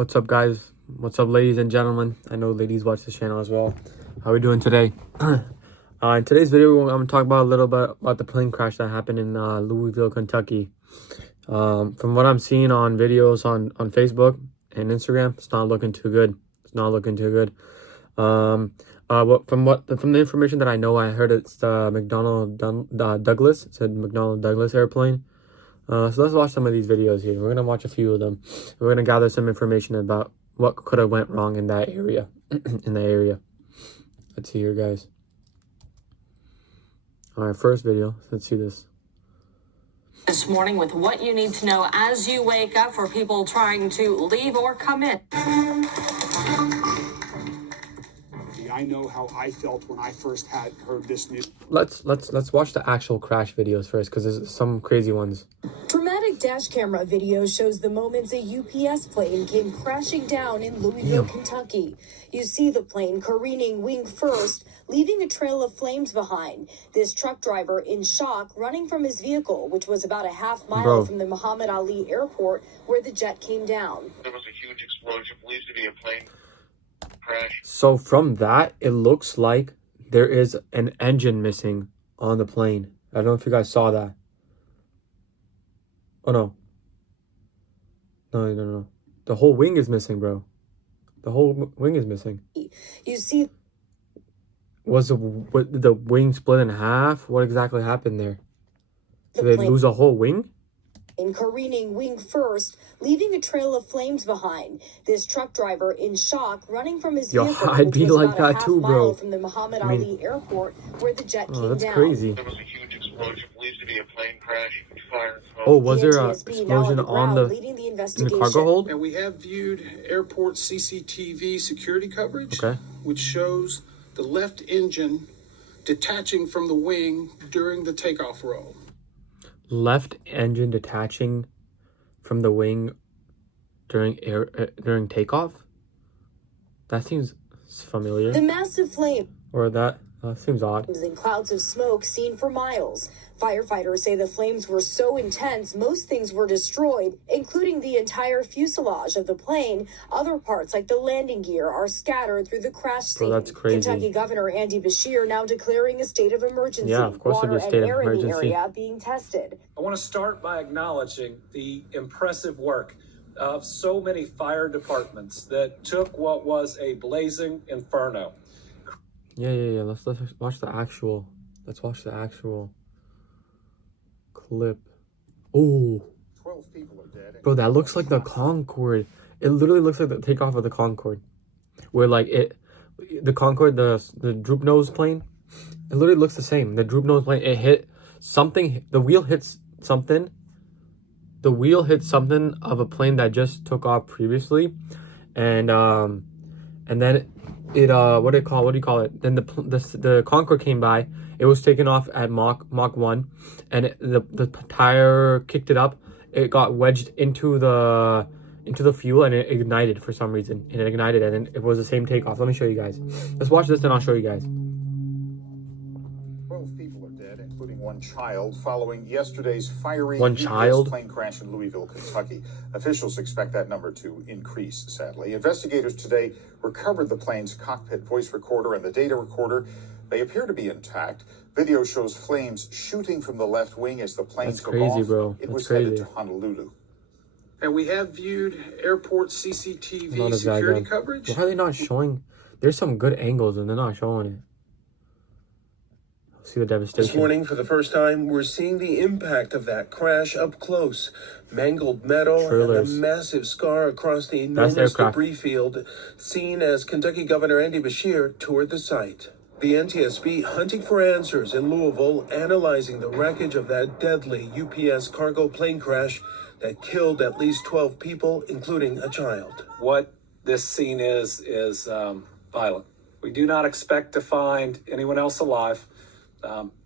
What's up, guys? What's up, ladies and gentlemen? I know ladies watch this channel as well. How are we doing today? In today's video, I'm going to talk about a little bit about the plane crash that happened in Louisville, Kentucky. From what I'm seeing on videos on Facebook and Instagram, it's not looking too good. It's not looking too good. From the information that I know, I heard it's the McDonnell Douglas. It said McDonnell Douglas airplane. So let's watch some of these videos here. We're going to watch a few of them. We're going to gather some information about what could have went wrong in that area. Let's see here, guys. All right, first video. Let's see this. This morning with what you need to know as you wake up for people trying to leave or come in. I know how I felt when I first heard this news. Let's watch the actual crash videos first, because there's some crazy ones. Dramatic dash camera video shows the moments a UPS plane came crashing down in Louisville, Kentucky. You see the plane careening wing first, leaving a trail of flames behind. This truck driver in shock, running from his vehicle, which was about a half mile from the Muhammad Ali airport where the jet came down. There was a huge explosion, believed to be a plane crash. So from that, it looks like there is an engine missing on the plane. I don't know if you guys saw that. Oh, no. No. The whole wing is missing, bro. The whole wing is missing. You see... Did the wing split in half? What exactly happened there? Did they lose a whole wing? In careening wing first, leaving a trail of flames behind. This truck driver in shock, running from his vehicle, I'd be like that too, bro. From the Muhammad Ali airport where the jet came that's down. crazy. There was a huge explosion, believed to be a plane crash. Fire and smoke. Oh, was there an NTSB explosion now on leading the in the investigation. cargo hold? And we have viewed airport CCTV security coverage, which shows the left engine detaching from the wing during the takeoff roll. Left engine detaching from the wing during takeoff? That seems familiar. The massive flame. Or that seems odd. And clouds of smoke seen for miles. Firefighters say the flames were so intense, most things were destroyed, including the entire fuselage of the plane. Other parts, like the landing gear, are scattered through the crash scene. Bro, that's crazy. Kentucky Governor Andy Beshear now declaring a state of emergency. Yeah, of course it'd be a state of emergency. In the area being tested. I want to start by acknowledging the impressive work of so many fire departments that took what was a blazing inferno. Yeah. Let's watch the actual. Let's watch the actual clip. Oh, 12 people are dead. bro, that looks like the Concorde. It literally looks like the takeoff of the Concorde, where like the Concorde, the droop nose plane. It literally looks the same. The droop nose plane. It hit something. The wheel hits something. The wheel hit something of a plane that just took off previously, and then it what do you call it? Then the Concorde came by. It was taken off at Mach 1, and the tire kicked it up. It got wedged into the fuel, and it ignited for some reason. And it ignited, and it was the same takeoff. Let me show you guys. Let's watch this, and I'll show you guys. 12 people are dead, including one child, following yesterday's fiery One child? plane crash in Louisville, Kentucky. Officials expect that number to increase, sadly. Investigators today recovered the plane's cockpit voice recorder and the data recorder. They appear to be intact. Video shows flames shooting from the left wing as the plane took off. Bro. It was crazy. headed to Honolulu. And we have viewed airport CCTV security coverage. Why are they not showing? There's some good angles, and they're not showing it. See the devastation. This morning, for the first time, we're seeing the impact of that crash up close. Mangled metal and a massive scar across the enormous debris field, seen as Kentucky Governor Andy Beshear toured the site. The NTSB hunting for answers in Louisville, analyzing the wreckage of that deadly UPS cargo plane crash that killed at least 12 people, including a child. What this scene is violent. We do not expect to find anyone else alive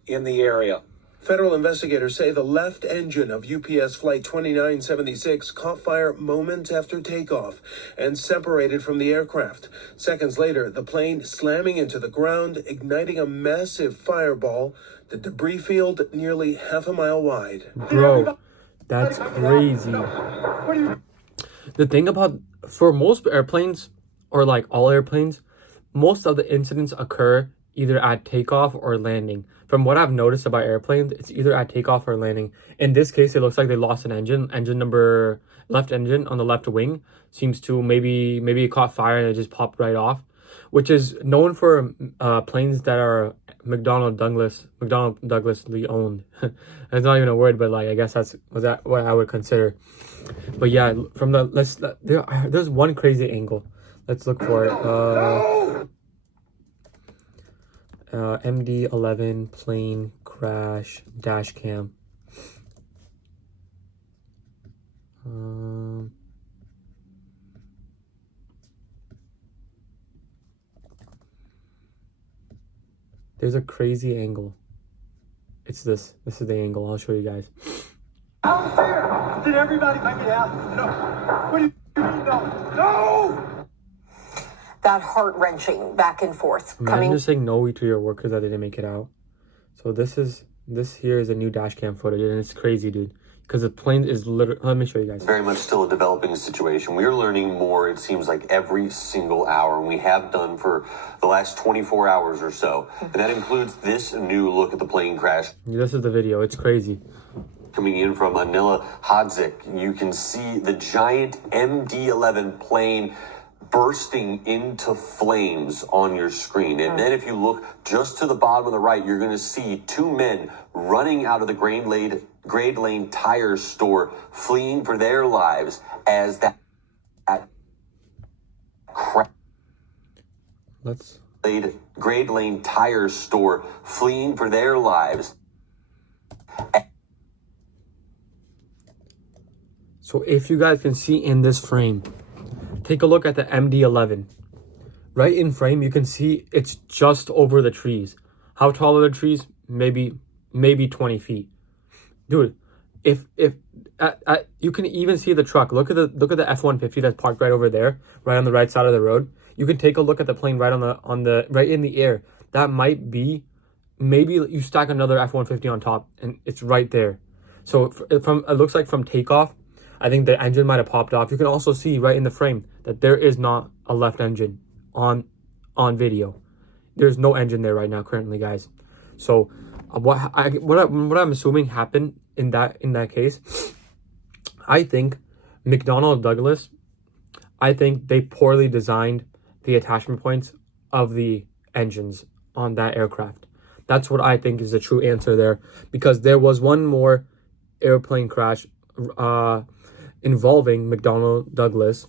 in the area. Federal investigators say the left engine of UPS Flight 2976 caught fire moments after takeoff and separated from the aircraft. Seconds later, the plane slamming into the ground, igniting a massive fireball, the debris field nearly half a mile wide. Bro, that's crazy. The thing about, for most airplanes, or like all airplanes, most of the incidents occur either at takeoff or landing. From what I've noticed about airplanes, it's either at takeoff or landing. In this case, it looks like they lost an engine. Left engine on the left wing seems to maybe it caught fire and it just popped right off, which is known for planes that are McDonnell Douglasly owned. That's not even a word, but like I guess that's what I would consider. But yeah, from the there's one crazy angle. Let's look for it. MD-11 plane crash dash cam. There's a crazy angle. It's this. This is the angle. I'll show you guys. How fair? Did everybody make it out? No. What do you mean no? No! That heart-wrenching back and forth. Imagine just saying no to your workers that didn't make it out. So this here is a new dash cam footage, and it's crazy, dude. Because the plane is literally, let me show you guys. Very much still a developing situation. We are learning more, it seems like, every single hour, and we have done for the last 24 hours or so. And that includes this new look at the plane crash. This is the video. It's crazy. Coming in from Manila Hadzik, you can see the giant MD-11 plane bursting into flames on your screen. And then if you look just to the bottom of the right, you're going to see two men running out of the Grade Lane tire store, fleeing for their lives as that Grade Lane tire store, fleeing for their lives. So if you guys can see in this frame, take a look at the MD-11. Right in frame, you can see it's just over the trees. How tall are the trees? Maybe 20 feet. Dude, if you can even see the truck. Look at the F-150 that's parked right over there, right on the right side of the road. You can take a look at the plane right right in the air. That might be, maybe you stack another F-150 on top, and it's right there. So it looks like from takeoff, I think the engine might have popped off. You can also see right in the frame that there is not a left engine on video. There's no engine there right now currently, guys. So what I'm assuming happened in that case, I think McDonnell Douglas, I think they poorly designed the attachment points of the engines on that aircraft. That's what I think is the true answer there, because there was one more airplane crash involving McDonnell Douglas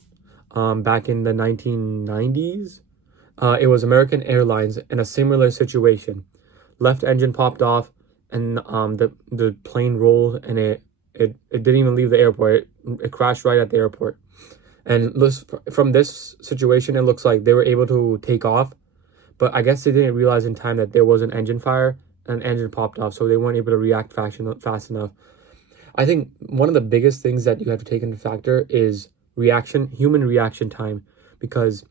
back in the 1990s. It was American Airlines in a similar situation. Left engine popped off, and the plane rolled, and it didn't even leave the airport. It crashed right at the airport. And from this situation, it looks like they were able to take off, but I guess they didn't realize in time that there was an engine fire, and an engine popped off, so they weren't able to react fast enough. I think one of the biggest things that you have to take into factor is human reaction time, because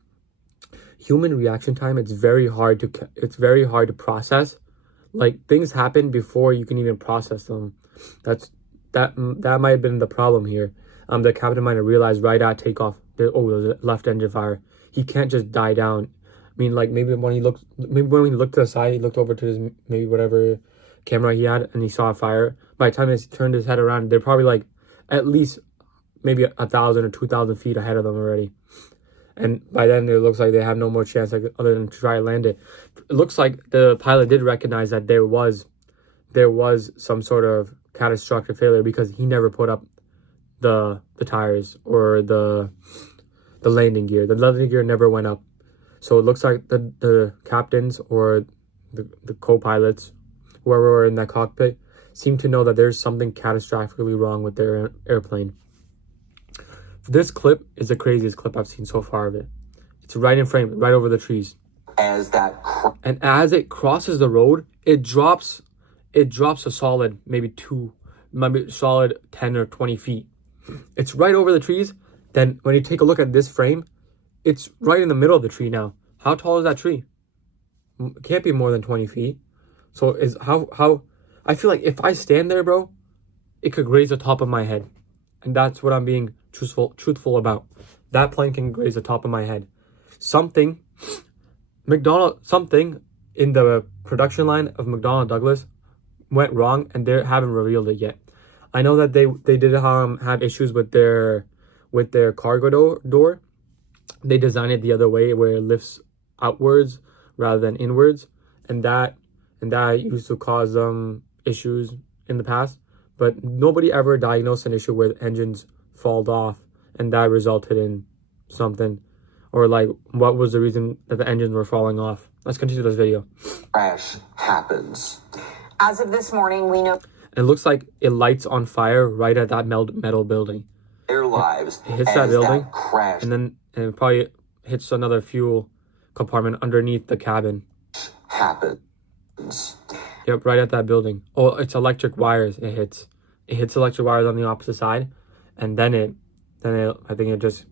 human reaction time, it's very hard to process. Like, things happen before you can even process them. That might have been the problem here. The captain might have realized right at takeoff that, oh, there's a left engine fire. He can't just die down. I mean, like, maybe when he looked to the side, he looked over to his maybe whatever camera he had, and he saw a fire. By the time he turned his head around, they're probably like at least maybe 1,000 or 2,000 feet ahead of them already. And by then, it looks like they have no more chance other than to try to land it. It looks like the pilot did recognize that there was some sort of catastrophic failure, because he never put up the tires or the landing gear. The landing gear never went up. So it looks like the captains or the co-pilots, whoever were in that cockpit, seem to know that there's something catastrophically wrong with their airplane. This clip is the craziest clip I've seen so far of it. It's right in frame, right over the trees. And as it crosses the road, it drops a solid maybe 10 or 20 feet. It's right over the trees. Then when you take a look at this frame, it's right in the middle of the tree now. How tall is that tree? It can't be more than 20 feet. So how I feel like if I stand there, bro, it could graze the top of my head. And that's what I'm being truthful about. That plane can graze the top of my head. Something in the production line of McDonnell Douglas went wrong, and they haven't revealed it yet. I know that they did have issues with their cargo door. They designed it the other way, where it lifts outwards rather than inwards, and that used to cause them issues in the past. But nobody ever diagnosed an issue where the engines fall off, and that resulted in something, or like what was the reason that the engines were falling off. Let's continue this video. Crash happens. As of this morning, we know. It looks like it lights on fire right at that metal building. Their lives. It hits that building, that crash. and it probably hits another fuel compartment underneath the cabin. Happens. Yep, right at that building. Oh, it's electric wires. It hits electric wires on the opposite side, and then I think it just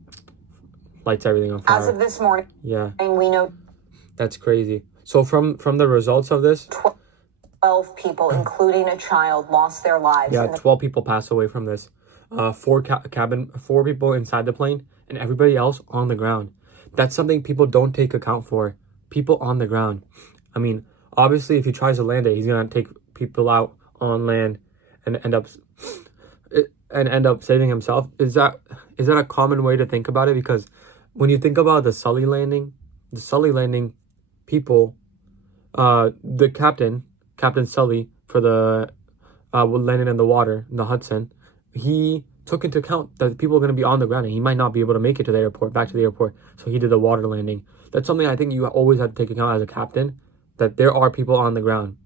lights everything on fire. As of this morning, yeah, we know that's crazy. So from the results of this, 12 people, including a child, lost their lives. yeah, 12 people passed away from this. 4 people inside the plane, and everybody else on the ground. That's something people don't take account for. People on the ground. I mean, obviously, if he tries to land it, he's gonna take people out on land and end up saving himself. Is that a common way to think about it? Because when you think about the Sully landing, people, the Captain Sully, for the landing in the water in the Hudson, he took into account that people are going to be on the ground and he might not be able to make it to the airport, back to the airport. So he did the water landing. That's something I think you always have to take account as a captain, that there are people on the ground.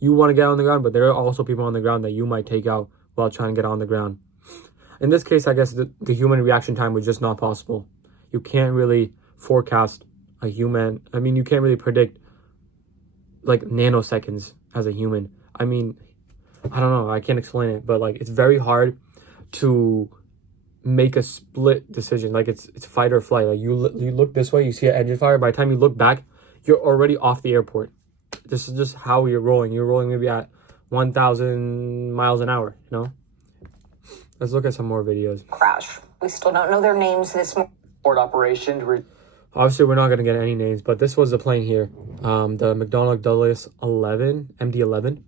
You want to get on the ground, but there are also people on the ground that you might take out while trying to get on the ground. In this case, I guess the human reaction time was just not possible. You can't really forecast a human. I mean, you can't really predict like nanoseconds as a human. I mean, I don't know. I can't explain it, but like it's very hard to make a split decision. Like it's fight or flight. Like you look this way, you see an engine fire. By the time you look back, you're already off the airport. This is just how you're rolling. You're rolling maybe at 1,000 miles an hour. You know. Let's look at some more videos. Crash. We still don't know their names this morning. Port operation. Obviously, we're not going to get any names, but this was the plane here. The McDonnell Douglas MD-11.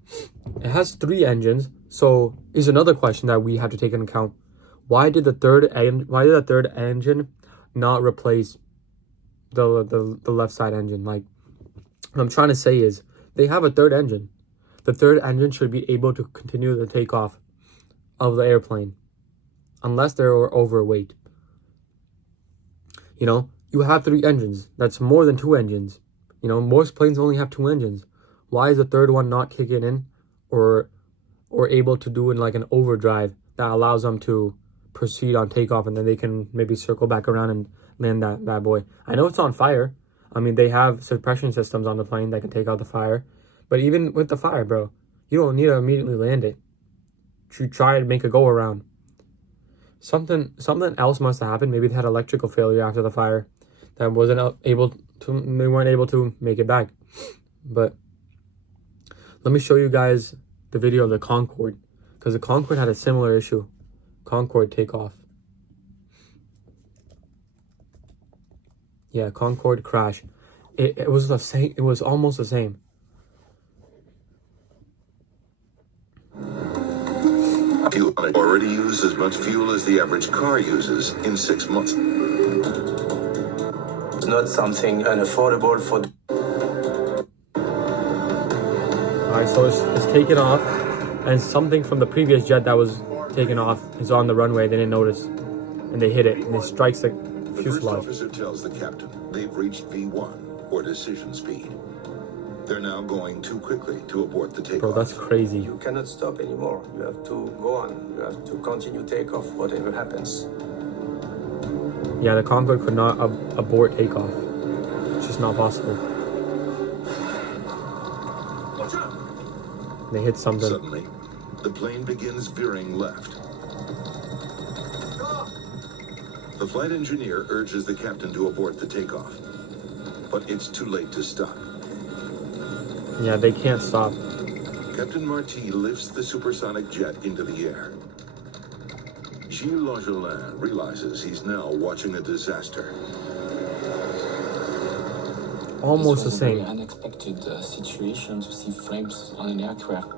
It has 3 engines. So is another question that we have to take into account. Why did the third engine not replace the left side engine? Like, what I'm trying to say is they have a third engine. The third engine should be able to continue the takeoff of the airplane, unless they're overweight. You know, you have 3 engines. That's more than 2 engines. You know, most planes only have 2 engines. Why is the third one not kicking in or able to do in like an overdrive that allows them to proceed on takeoff, and then they can maybe circle back around and land that bad boy? I know it's on fire. I mean, they have suppression systems on the plane that can take out the fire. But even with the fire, bro, you don't need to immediately land it. You try to make a go around. Something else must have happened. Maybe they had electrical failure after the fire that they weren't able to make it back. But let me show you guys the video of the Concorde, because the Concorde had a similar issue. Concorde takeoff. Yeah, Concorde crash. It was the same. It was almost the same. Fuel already used as much fuel as the average car uses in 6 months. It's not something unaffordable for. Alright, so it's taken off, and something from the previous jet that was taken off is on the runway. They didn't notice, and they hit it, and it strikes the fuselage. The first officer tells the captain they've reached V1, or decision speed. They're now going too quickly to abort the takeoff. Bro, that's crazy. You cannot stop anymore. You have to go on. You have to continue takeoff, whatever happens. Yeah, the Concorde could not abort takeoff. It's just not possible. They hit something. Suddenly, the plane begins veering left. The flight engineer urges the captain to abort the takeoff, but it's too late to stop. Yeah, they can't stop. Captain Marti lifts the supersonic jet into the air. Gilles Lagelin realizes he's now watching a disaster. Almost the This was a same. very unexpected situation to see flames on an aircraft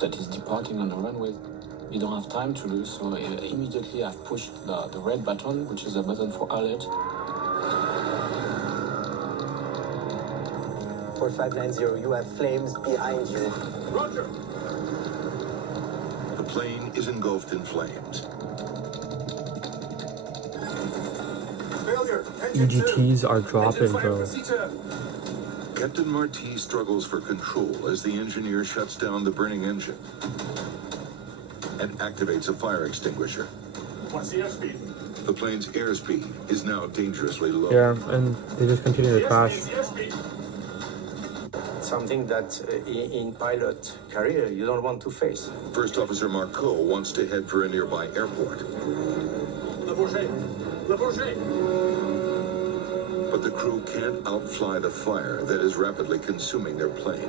that is departing on the runway. You don't have time to lose, so immediately I've pushed the red button, which is a button for alert. Port 590, you have flames behind you. Roger. The plane is engulfed in flames. Failure. EGTs are dropping, bro. Captain Marty struggles for control as the engineer shuts down the burning engine and activates a fire extinguisher. What's the airspeed? The plane's airspeed is now dangerously low. Yeah, and they just continue to crash. Something that in pilot career you don't want to face. First Officer Marceau wants to head for a nearby airport. Le Bourget. But the crew can't outfly the fire that is rapidly consuming their plane.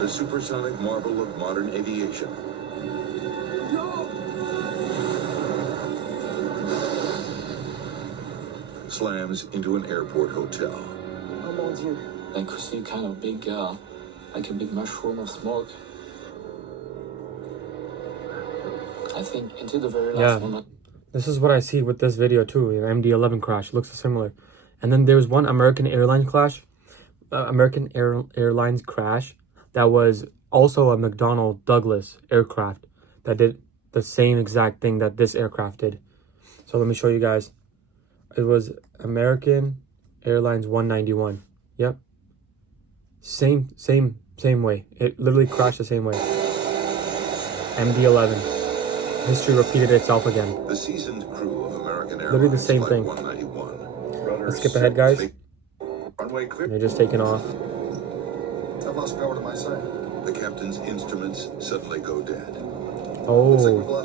The supersonic marvel of modern aviation. Slams into an airport hotel. Oh mon Dieu. I could see kind of big, like a big mushroom of smoke. I think until the very last moment. This is what I see with this video too. An MD-11 crash looks similar, and then there's one American Airlines crash, Airlines crash that was also a McDonnell Douglas aircraft that did the same exact thing that this aircraft did. So let me show you guys. It was American Airlines 191. Yep. Same way. It literally crashed the same way. MD-11. History repeated itself again. The seasoned crew of American Airlines Literally the same thing. 191. Let's skip ahead, guys. Runway clear. They're just taking off. I've lost power to my side. The captain's instruments suddenly go dead. Oh,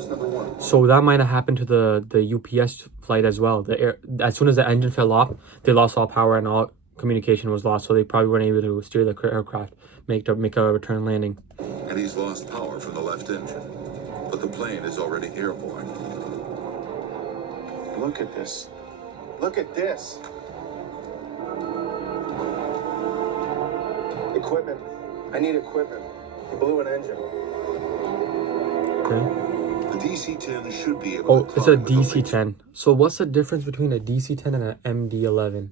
Number one. so that might have happened to the UPS flight as well. As soon as the engine fell off, they lost all power and all communication was lost. So they probably weren't able to steer the aircraft, make a return landing. And he's lost power from the left engine. But the plane is already airborne. Look at this. Look at this. Equipment. I need equipment. He blew an engine. Okay. The DC-10 should be able Oh, to it's a climb with the DC-10. So what's the difference between a DC-10 and an MD-11?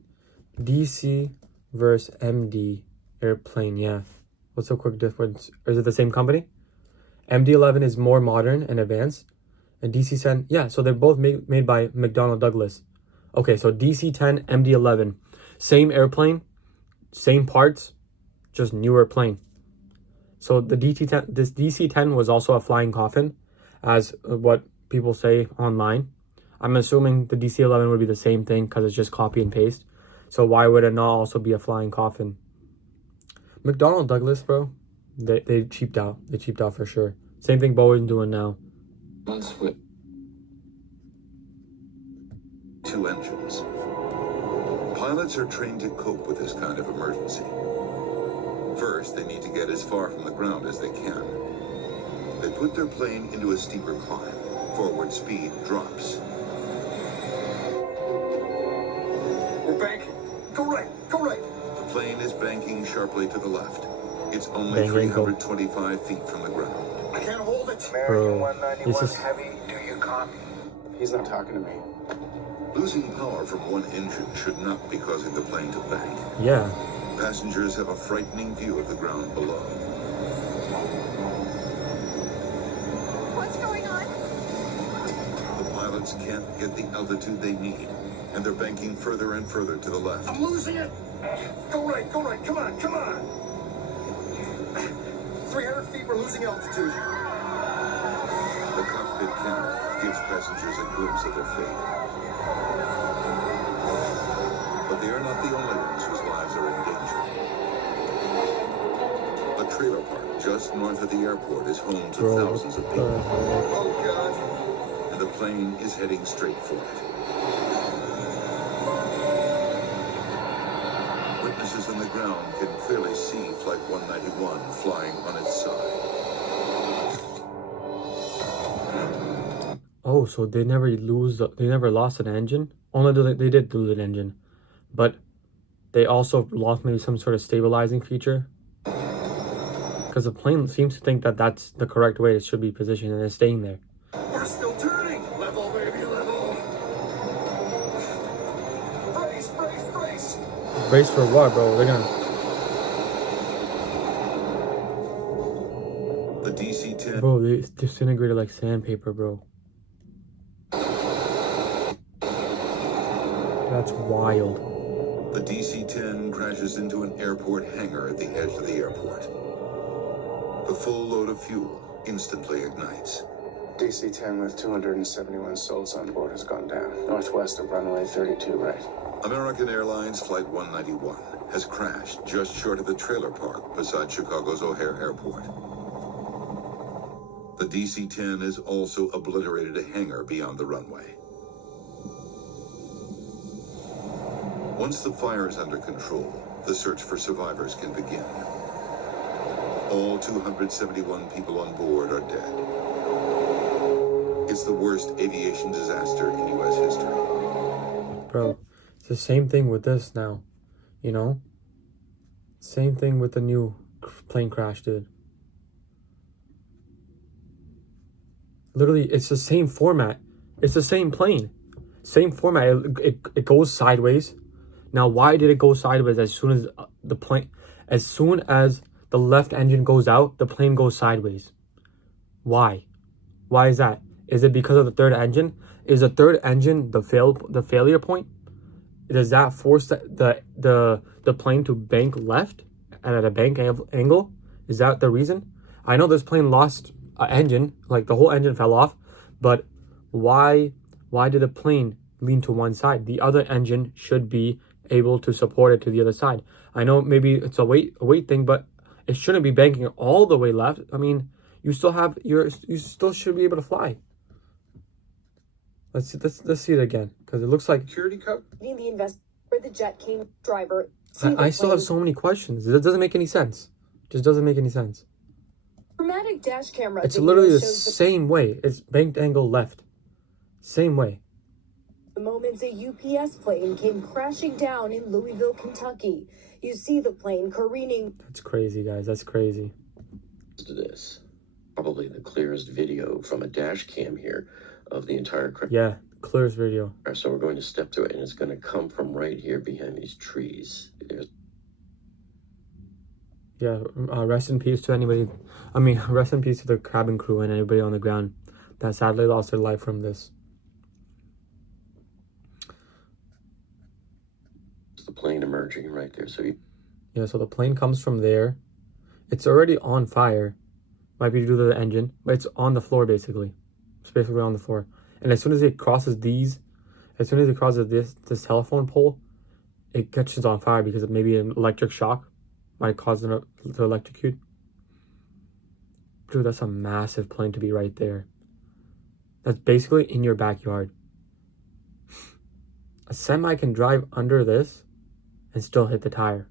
DC versus MD airplane, yeah. What's the quick difference? Or is it the same company? MD-11 is more modern and advanced. And DC-10, yeah, so they're both made by McDonnell Douglas. Okay, so DC-10, MD-11. Same airplane, same parts, just newer plane. So the this DC-10 was also a flying coffin, as what people say online. I'm assuming the DC-11 would be the same thing because it's just copy and paste. So why would it not also be a flying coffin? McDonnell Douglas, bro, they cheaped out. They cheaped out for sure. Same thing Boeing's doing now. two engines. Pilots are trained to cope with this kind of emergency. First, they need to get as far from the ground as they can. They put their plane into a steeper climb. Forward speed drops. We're banking. Go right. Go right. The plane is banking sharply to the left. It's only Bang, 325 feet from the ground. I can't hold it. Bro, this is... Heavy, do you copy? He's not talking to me. Losing power from one engine should not be causing the plane to bank. Yeah. Passengers have a frightening view of the ground below. What's going on? The pilots can't get the altitude they need, and they're banking further and further to the left. I'm losing it. Go right. Go right. Come on. Come on. 300 feet. We're losing altitude. The cockpit camera gives passengers a glimpse of their fate. But they are not the only ones whose lives are in danger. A trailer park just north of the airport is home to thousands of people. Oh, God. And the plane is heading straight for it. Witnesses on the ground can clearly see Flight 191 flying on its side. Oh, so they never they never lost an engine? Only they did lose an engine, but they also lost maybe some sort of stabilizing feature. Because the plane seems to think that that's the correct way it should be positioned and it's staying there. We're still turning. Level, baby, level. Brace, brace, brace. Brace for what, bro? They're gonna... The DC-10... Bro, they disintegrated like sandpaper, bro. That's wild. The DC-10 crashes into an airport hangar at the edge of the airport. The full load of fuel instantly ignites. DC-10 with 271 souls on board has gone down. Northwest of runway 32 right. American Airlines Flight 191 has crashed just short of the trailer park beside Chicago's O'Hare Airport. The DC-10 has also obliterated a hangar beyond the runway. Once the fire is under control, the search for survivors can begin. All 271 people on board are dead. It's the worst aviation disaster in U.S. history. Bro, it's the same thing with this now, you know? Same thing with the new plane crash, dude. Literally, it's the same format. It's the same plane. Same format. It goes sideways. Now, why did it go sideways as soon as as soon as the left engine goes out, the plane goes sideways? Why? Why is that? Is it because of the third engine? Is the third engine the failure point? Does that force the plane to bank left and at a bank angle? Is that the reason? I know this plane lost an engine, like the whole engine fell off, but why did the plane lean to one side? The other engine should be able to support it to the other side. I know maybe it's a weight thing, but it shouldn't be banking all the way left. I mean, you still should be able to fly. Let's see it again, because it looks like Security code? The invest where the jet came driver. I still have so many questions. It doesn't make any sense. It just doesn't make any sense. Dramatic dash camera. It's literally the same way. It's banked angle left. Same way. The moments a UPS plane came crashing down in Louisville, Kentucky. You see the plane careening. That's crazy, guys. That's crazy. This, probably the clearest video from a dash cam here of the entire crash. Yeah, clearest video. So we're going to step to it, and it's going to come from right here behind these trees. Yeah, rest in peace to anybody. I mean, rest in peace to the cabin crew and anybody on the ground that sadly lost their life from this. The plane emerging right there. So yeah, so the plane comes from there. It's already on fire. Might be due to the engine, but it's on the floor basically. It's basically on the floor. And as soon as it crosses this telephone pole, it catches on fire because of maybe an electric shock might cause it to electrocute. Dude, that's a massive plane to be right there. That's basically in your backyard. A semi can drive under this and still hit the tire.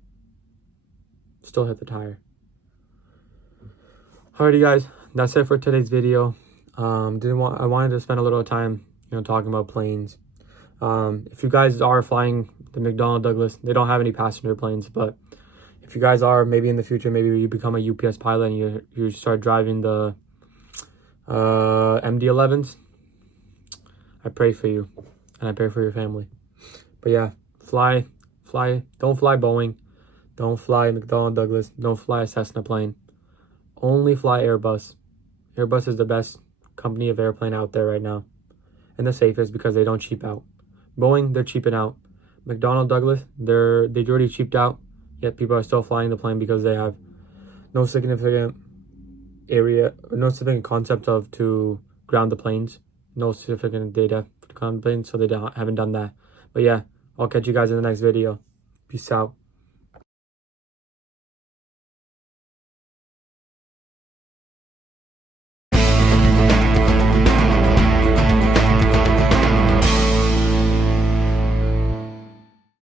Still hit the tire. Alrighty, guys, that's it for today's video. I wanted to spend a little time, talking about planes. If you guys are flying the McDonnell Douglas, they don't have any passenger planes, but if you guys are, maybe in the future, maybe you become a UPS pilot and you start driving the MD-11s. I pray for you, and I pray for your family. But yeah, fly. Don't fly Boeing. Don't fly McDonnell Douglas. Don't fly a Cessna plane. Only fly Airbus. Airbus is the best company of airplane out there right now, and the safest because they don't cheap out. Boeing, they're cheaping out. McDonnell Douglas, they already cheaped out, yet people are still flying the plane because they have no significant concept to ground the planes, no significant data to ground the planes, so they haven't done that. But yeah, I'll catch you guys in the next video. Peace out.